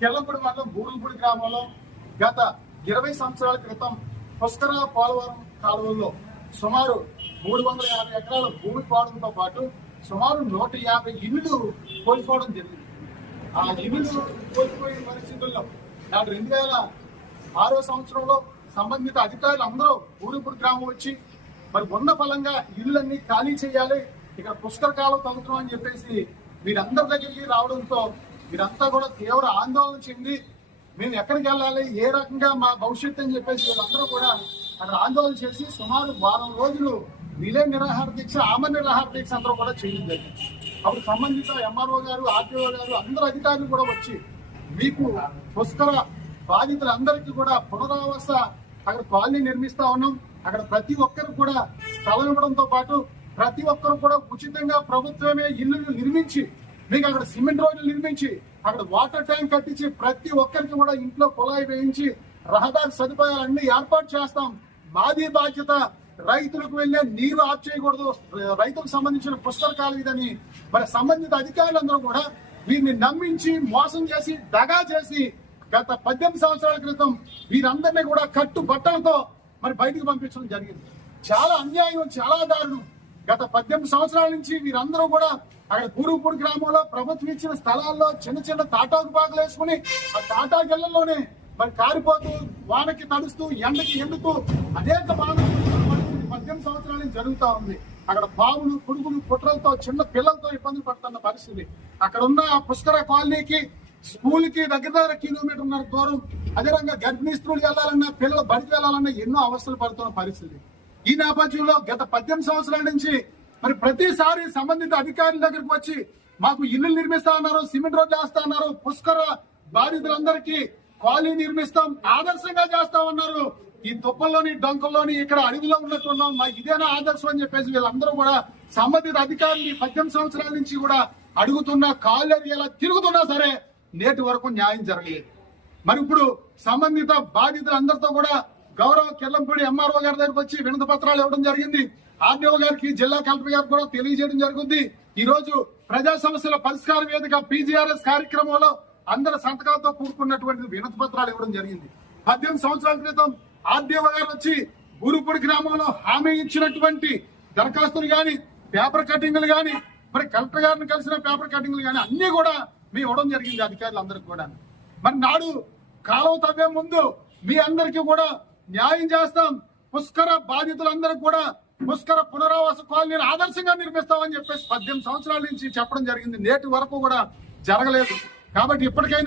కెల్లంపూడి మండలం బూరుగుపూడి గ్రామంలో గత ఇరవై సంవత్సరాల క్రితం పుష్కర పోలవరం కాలువల్లో సుమారు మూడు వందల యాభై ఎకరాల భూమి పోవడంతో పాటు సుమారు నూట యాభై ఇళ్ళు కోల్పోవడం జరిగింది. ఆ ఇళ్ళు కోల్పోయిన పరిస్థితుల్లో నాడు రెండు వేల ఆరో సంవత్సరంలో సంబంధిత అధికారులు అందరూ ఊరిపూడి గ్రామం వచ్చి మరి ఉన్న ఫలంగా ఇళ్ళన్నీ ఖాళీ చేయాలి ఇక్కడ పుష్కర కాలం తగ్గుతున్నాం అని చెప్పేసి వీరందరి దగ్గరికి రావడంతో వీరంతా కూడా తీవ్ర ఆందోళన చెంది మేము ఎక్కడికి వెళ్ళాలి ఏ రకంగా మా భవిష్యత్తు అని చెప్పేసి వీళ్ళందరూ కూడా అక్కడ ఆందోళన చేసి సుమారు వారం రోజులు విలే నిరాహార దీక్ష ఆమె నిరాహార దీక్ష అందరూ కూడా చేయడం జరిగింది. అప్పుడు సంబంధిత ఎంఆర్ఓ గారు ఆర్టీఓ గారు అందరు అధికారులు కూడా వచ్చి మీకు పుష్కర బాధితులందరికీ కూడా పునరావాస అక్కడ కాలనీ నిర్మిస్తా ఉన్నాం. అక్కడ ప్రతి ఒక్కరు కూడా స్థలం ఇవ్వడంతో పాటు ప్రతి ఒక్కరు కూడా ఉచితంగా ప్రభుత్వమే ఇల్లు నిర్మించి మీకు అక్కడ సిమెంట్ రోడ్లు నిర్మించి అక్కడ వాటర్ ట్యాంక్ కట్టించి ప్రతి ఒక్కరికి కూడా ఇంట్లో కుళాయి వేయించి రహదారి సదుపాయాలన్నీ ఏర్పాటు చేస్తాం. మాది బాధ్యత రైతులకు వెళ్ళే నీరు ఆఫ్ చేయకూడదు. రైతులకు సంబంధించిన పుస్తకాలు ఇదని మరి సంబంధిత అధికారులందరూ కూడా వీరిని నమ్మించి మోసం చేసి దగా చేసి గత పద్దెనిమిది సంవత్సరాల క్రితం వీరందరినీ కూడా కట్టు బట్టలతో మరి బయటకు పంపించడం జరిగింది. చాలా అన్యాయం చాలా దారుణం. గత పద్దెనిమిది సంవత్సరాల నుంచి వీరందరూ కూడా అక్కడ పూరుపూర్ గ్రామంలో ప్రభుత్వం ఇచ్చిన స్థలాల్లో చిన్న చిన్న తాటాకు పాకలు వేసుకుని ఆ తాటా గిళ్ళలోనే మరి కారిపోతూ వానకి తడుస్తూ ఎండకి ఎండుతూ అనేక మానవులు పద్దెనిమిది సంవత్సరాల నుంచి జరుగుతూ ఉంది. అక్కడ బావులు పురుగులు పుట్రలతో చిన్న పిల్లలతో ఇబ్బంది పడుతున్న పరిస్థితి. అక్కడ ఉన్న పుష్కర కాలనీకి స్కూల్కి దగ్గర దగ్గర కిలోమీటర్న్నర దూరం అదే గర్భిణీ స్త్రీలు వెళ్ళాలన్నా పిల్లలు బడికి వెళ్ళాలన్నా ఎన్నో అవస్థలు పడుతున్న పరిస్థితి. ఈ నేపథ్యంలో గత పద్దెనిమిది సంవత్సరాల నుంచి మరి ప్రతిసారి సంబంధిత అధికారుల దగ్గరికి వచ్చి మాకు ఇల్లు నిర్మిస్తా ఉన్నారు సిమెంట్ రోడ్లు వేస్తా ఉన్నారు పుష్కర బాధితులందరికీ కాలనీ నిర్మిస్తాం ఆదర్శంగా చేస్తా ఉన్నారు. ఈ తుప్పల్లోని డొంకల్లోని ఇక్కడ అడవిలో ఉన్నట్టున్నాం మా ఇదేనా ఆదర్శం అని చెప్పేసి వీళ్ళందరూ కూడా సంబంధిత అధికారులు పద్దెనిమిది సంవత్సరాల నుంచి కూడా అడుగుతున్న కాళ్ళు ఎలా తిరుగుతున్నా సరే నేటి వరకు న్యాయం జరగలేదు. మరి ఇప్పుడు సంబంధిత బాధితులందరితో కూడా గౌరవ కిర్లంపూడి ఎంఆర్ఓ గారి దగ్గరకు వచ్చి వినతి పత్రాలు ఇవ్వడం జరిగింది. ఆర్డీఓ గారికి జిల్లా కలెక్టర్ గారికి కూడా తెలియజేయడం జరుగుతుంది. ఈ రోజు ప్రజా సమస్యల పరిష్కార వేదిక పీజీఆర్ఎస్ కార్యక్రమంలో అందరి సంతకాలతో కూడుకున్నటువంటి వినతి పత్రాలు ఇవ్వడం జరిగింది. పద్దెనిమిది సంవత్సరాల క్రితం ఆర్డీఓ గారు వచ్చి గురుపూడి గ్రామంలో హామీ ఇచ్చినటువంటి దరఖాస్తులు గాని పేపర్ కటింగ్లు గాని మరి కలెక్టర్ గారిని కలిసిన పేపర్ కటింగ్లు గాని అన్ని కూడా మీ ఇవ్వడం జరిగింది అధికారులు అందరికి కూడా మరి నాడు కాలువ తవ్వే ముందు మీ అందరికీ కూడా న్యాయం చేస్తాం. పుష్కర బాధితులందరికీ కూడా పుష్కర పునరావాస కాలనీని ఆదర్శంగా నిర్మిస్తామని చెప్పేసి పద్దెనిమిది సంవత్సరాల నుంచి చెప్పడం జరిగింది. నేటి వరకు కూడా జరగలేదు. కాబట్టి ఇప్పటికైనా